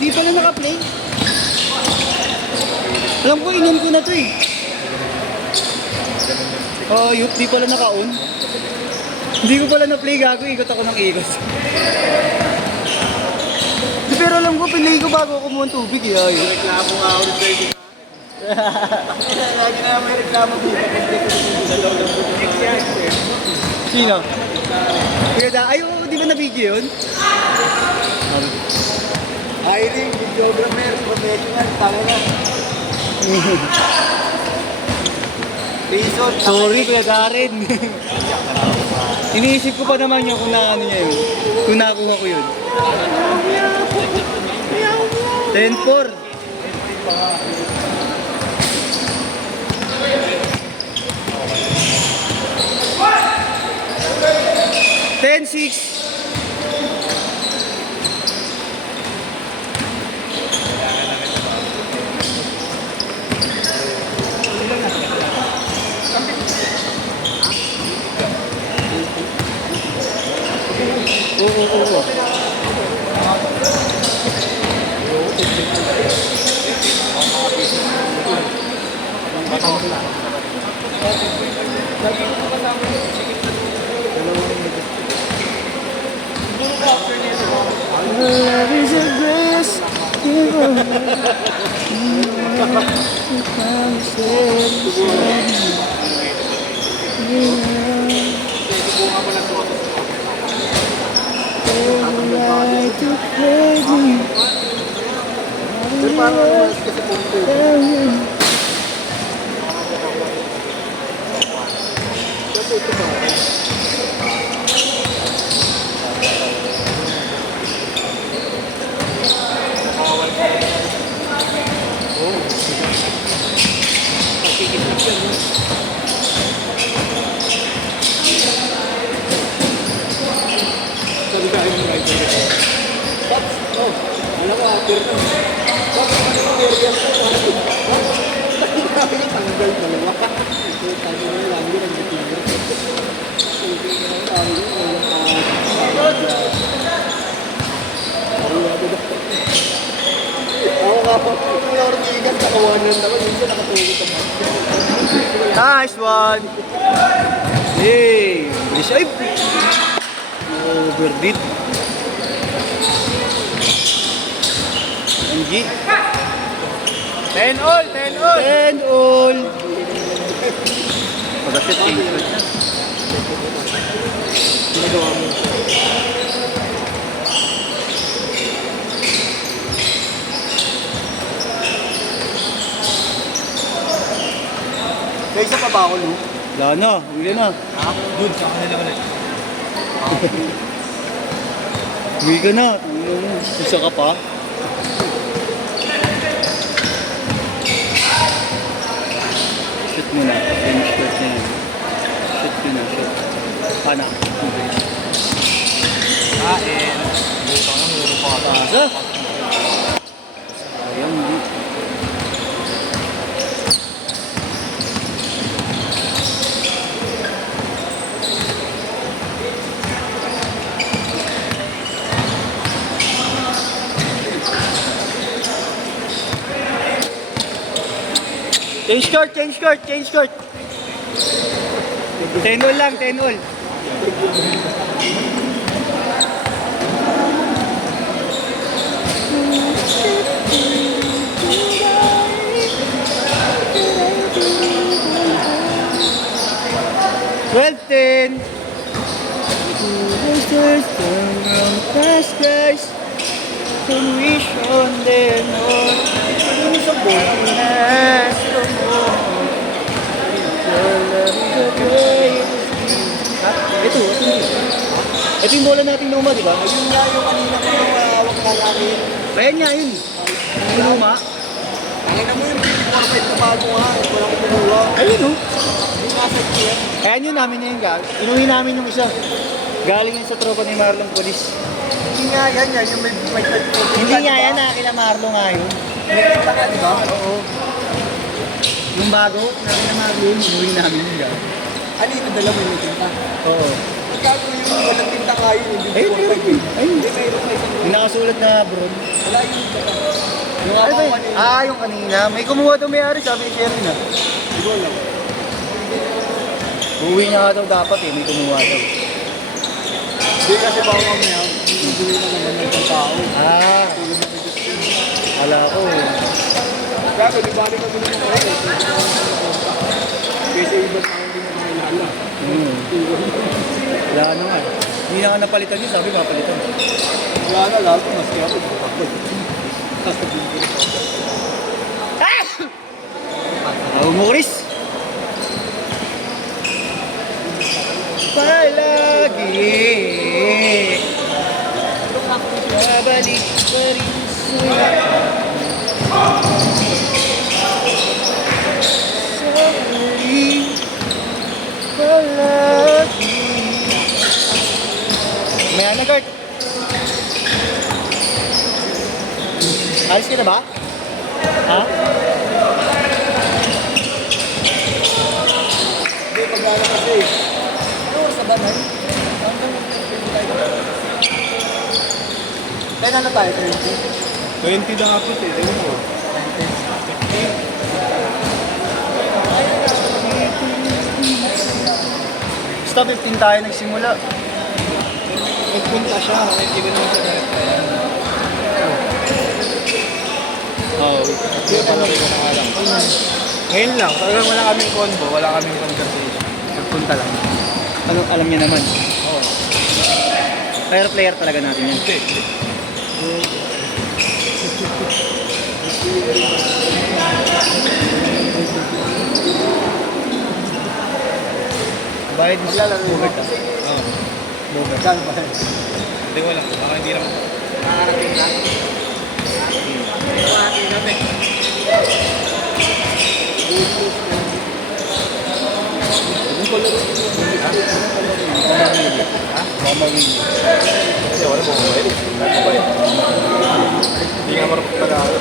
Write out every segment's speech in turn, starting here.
di pala naka-play. Alam ko, inom ko na to eh. Oh, yup, di pala naka-on. Hindi ko pala na-play, gago. Ikot ako ng ikot. Pero alam ko, pinlay ko bago ako kumuha ng tubig eh. Ay. Reklamo nga ako dito. Lagi na may reklamo dito. Sino? Kaya da, ay, oh, di ba na-video yun? Hiring, videographer, professional, tama na. Reason. Sorry, Kuya Darren. Iniisip ko pa naman yun kung naano niya yun. Kung nakuha ko yun. 10-4. Ten-6. Oo. Love is a grace given. Pero parang naman kasi punto. Kasi ito ba? Sabi ka ayun right there. That's, oh, alam mo, after na. Bakit ano yung area ko? Bakit yung tanggal dalawa? Yung tanggal na lang yun ang bitin. Sige na lang, sabi ko, ako nga po, kung Norwegian, nakawanan naman, minsan nakatulog ka ba? Nice one! Hey! Bilis ay! Overdid. Angie. 10 all! 10 all! 10 all! Pag-asit change na. Ginagawa mo. May isa pa ba ako, Lu? Wala na, huli na. Ha? Doon, sa kanila ulit. Huli ka na. Isa ka pa. Shoot mo na. Finish shot na yan. Shoot mo na, shoot. Pana. Kain. Buto na, meron pa ata. Asa? Ayan, hindi. Change court. 10 all lang, 10 all. Well, 10. Guys, can wish on them all. Sa buhay ito yung bola natin luma, di ba? Ayun nga yung kanina ko yung hawak na namin. Ayan nga yun. Yung luma. Pakita mo yung pinipapit na bago nga. Walang kumuha. Ayun o. Yung nasa tiyan. Ayan yun namin ngayon, gal. Inuwi namin yung isa. Galing yun sa tropa ni Marlon Police. Hindi nga yan yan. Yung may Hindi nga yan, nakakila Marlon nga yun. Nakikita ka, di ba? Oo. Yung bago, nakakila Marlon, inuwi namin yung gal. Ano ito? Dala mo yung tinta? Oo. Ikaw yung walang tinta kayo, hindi Ay, 4-5 eh. ay. Hindi, mayroon na isang... May nakasulat na bro. Wala yung tinta. Yung Ano ba ako yun? kanina. Ah, yung kanina. May kumuha daw may-ari, sabi ni Sherry na. Hindi ko alam. Uwi niya nga daw dapat eh, may kumuha daw. Hindi kasi baka mamaya, hindi na naman ng isang tao. Ah, Tulad na rin gusto. ala ko eh. Kaya di bali kami naman kayo. Kasi iba tao din na nakilala. Wala naman. Hindi na nga napalitan yun, sabi papalitan. Wala na, lahat ko maski ako. Sasabihin ko rin. Oh, Morris! Palagi babalik pa rin sa'yo palagi. May ano, Gart? Alis ka na ba? Ha? Hindi, pag-ano kasi. Ano, sa banay? Kaya ano tayo, 20? 20 na nga po eh, tingnan mo. Basta 15 tayo nagsimula. Nagpunta siya, hindi ko naman siya direct. Oo. Hindi pala rin na alam. Ngayon lang, talagang wala kaming convo, wala kaming conversation. Nagpunta lang. Ano, alam niya naman. Oo. Player talaga natin yan. Hindi. Bayad mo sila lang. Bogart ah. Oo. Bogart. Saan ba? Hindi ko alam. Baka hindi naman. Nakakarating lang. Yung pala rin. Mamamili. Kasi wala po. Hindi nga marunong pag-aaral.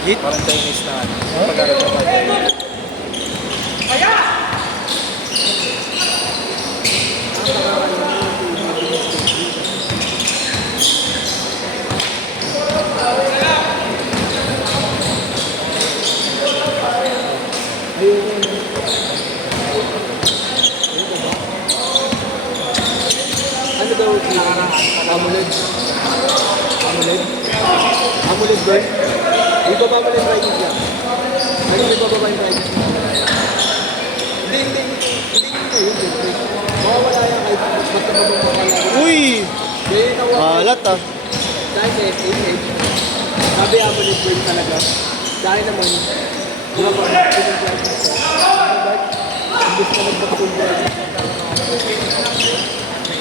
Legit? Parang Chinese na ano. Pag-aaral na pag Ano daw AMOLED? AMOLED? AMOLED ba? Di ba bababa yung brightness niya? Ano may bababa yung brightness niya? Hindi yun. Mawawala yan kahit basta bababa ka lang. Uy! Kaya nawa. Alat ah. Dahil sa FAH, sabi AMOLED burn talaga. Dahil naman, wala pa ang brightness niya. Imbes na magbakul brightness.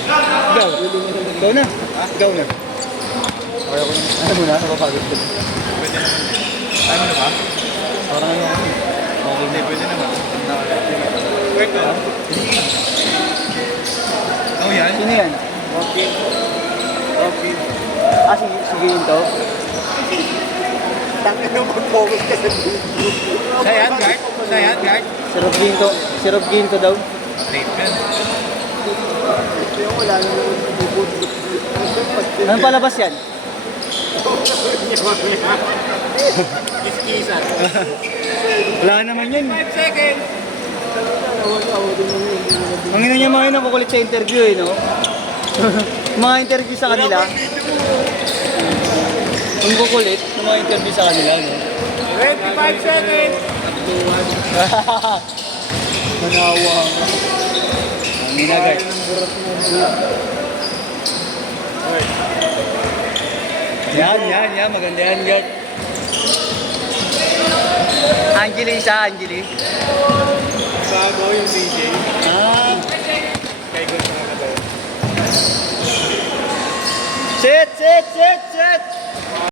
Ikaw. Ikaw na. Ikaw na. Okay ako naman. Ano mo na? Napapagod ko. Pwede naman. Ano na ba? Parang ano ako. Oo, hindi. Pwede naman. Wait ko. Oh, yan? Sino yan? Okay. Ah, sige yun to. Tangin na mag-focus ka sa video. Siya yan, guard? Siya yan, guard? Si Rob Ginto. Si Rob Ginto daw. Tape yan. Yung wala na naman sa bubod. Anong palabas yan? Kiskisan. Wala naman yan. 5 seconds! Nawawa din naman yun. Ang ina niya mga yun ang kukulit sa interview eh, no? Mga interview sa kanila. Ang kukulit ng mga interview sa kanila, no? 25 seconds! Manawa ka. Ang inagay. Yan. Maganda yan, Gert. Angeli isa, Angeli. Bago yung DJ.